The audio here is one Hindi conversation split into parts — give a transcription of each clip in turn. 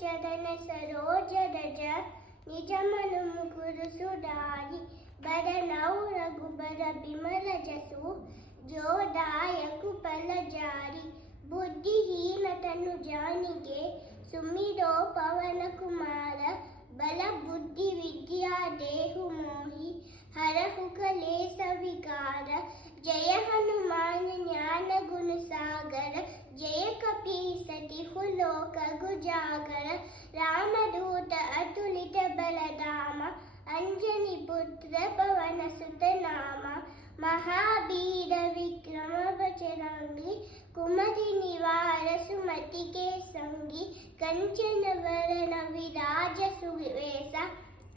चरण सरोज रज निज मन मुकुर सुधारि बरनउँ रघुबर बिमल जसु जो दायक फल जारि बुद्धिहीन तनु जानिके सुमिरो पवन कुमार बल बुद्धि विद्या देहु मोहि हरहु कलेस विकार जय हनुमान ज्ञान गुण सागर जय कपीसति लोक गुजागर रामदूत अतुलित बलधामा अंजनी पुत्र पवन सुत नामा महावीर विक्रम बजरंगी कुमति निवार सुमति के संगी कंचन वरण विराज सुवेसा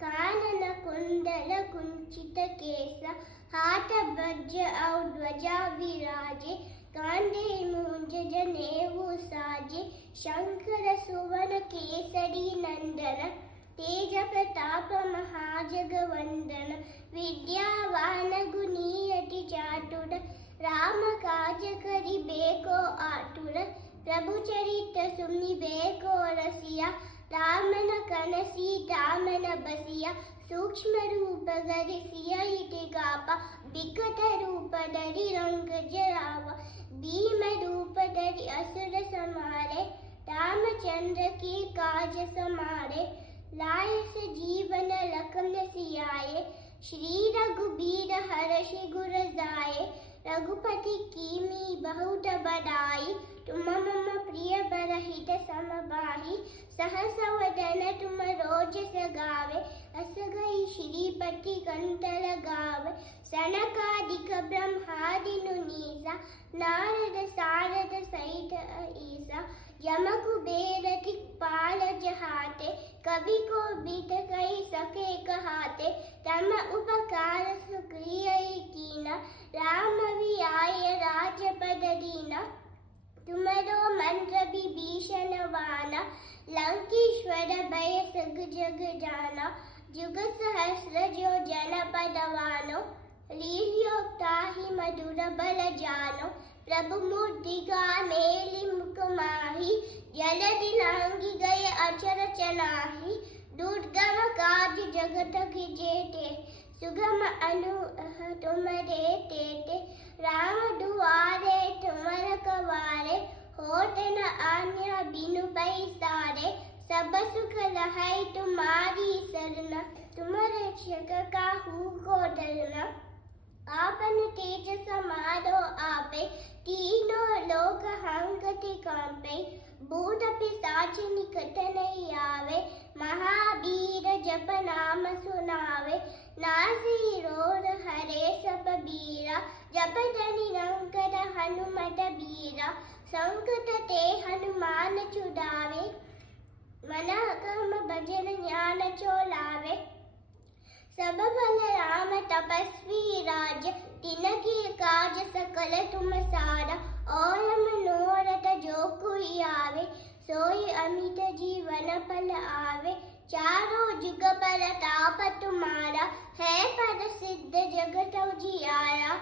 कानन कुंडल कुंचित केसा हाथ वज्र और ध्वजा विराजे कांधे मूंज जनेऊ साजे शंकर सुवन केसरी नंदन तेज प्रताप महाजगवंदन विद्यावान गुणी अति चातुर राम काज करिबेको आतुर प्रभु चरित्र सुनिबेको रसिया राम न कन सीता मन बसिया सूक्ष्म रूप धरि सियहि गापा विकट रूप धरि रंग जरावा भीम रूप धरि असुर समारे रामचंद्र की काज समारे लाए से जीवन लखन सियाए श्री रघुबीर हर्षि गुर जाए रघुपति कीमी बहुत बड़ाई तुम मम प्रिय बरहित समबाही सहस वदन तुम रोज सगावे अस गई श्रीपति कंठ लगावे सनकादिक ब्रह्मादि मुनीसा नारद सारद सहित ईसा यम कुबेर दिक्पाल जहाते कवि को बीत कही सके कहाते तम उपकार सुक्रिय कीना राम भी आय राजपद दीना तुमरो मंत्र विभीषण वाना लंकेश्वर भय सग जग जाना जुग सहस्र जो जन पदवानो लील्योक्ताहि मधुर बल जानो प्रभु मुद्रिका मेलि मुख माही जलधि लांघि गए अचर चनाही दुर्गम काज जगत की जेते सुगम अनु तुमरे तेते राम दुआरे तुम रखवारे होत न आज्ञा बिनु पैसारे सब सुख लहै तुम्हारी सरना तुम रक्षक काहू को डरना आपन तेज समारो आपे तीनों लोक हंकति कांपे भूत पिशाच निकट नहीं आवे महावीर जप नाम सुनावे नासी रोग हरे सब बीरा जपत निरंकर हनुमत बीरा संकट ते हनुमान छुड़ावे मना कर्म भजन ज्ञान चोलावे सब बल राम तपस्वी राज तिनकी काज सकल तुम सारा और मनोरथ जो कोई आवे सोई अमित जीवन फल आवे चारों जुग पर ताप तुम्हारा है पर सिद्ध जगत उजियारा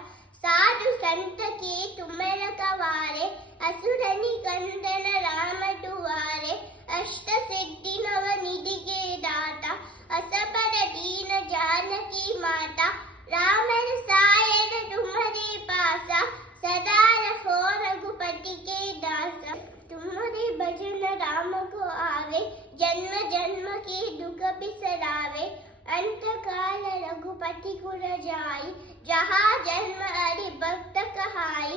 साधु संत के तुम रखवारे असुर निकंदन राम दुआरे अष्ट सिद्धि नव निधि के दाता असबर दीन जानकी माता राम रसायन तुम्हारे पासा सदा रहो रघुपति के दासा तुम्हारे भजन राम को आवे जन्म जन्म के दुख बिसरावे अंत काल रघुपति गुर जाई जहाँ जन्म हरि भक्त कहाई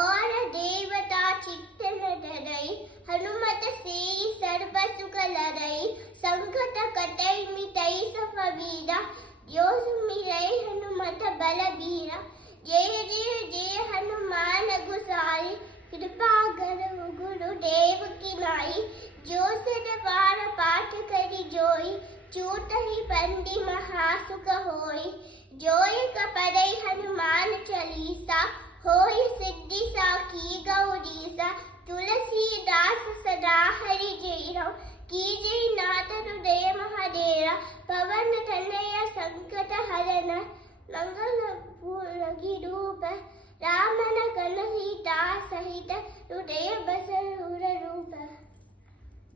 और देवता चित्त न डरई हनुमत से सर्व सुख लरई संकट कटई मिटई सब वीरा जो सुमिरै हनुमत बल बीरा जय जय जय हनुमान गुसाई कृपा करहु गुरुदेव की नाई जो सद बार पाठ करि जोई चूटहि बंदी महासुख होई जोई कपड़ई हनुमान चालीसा होई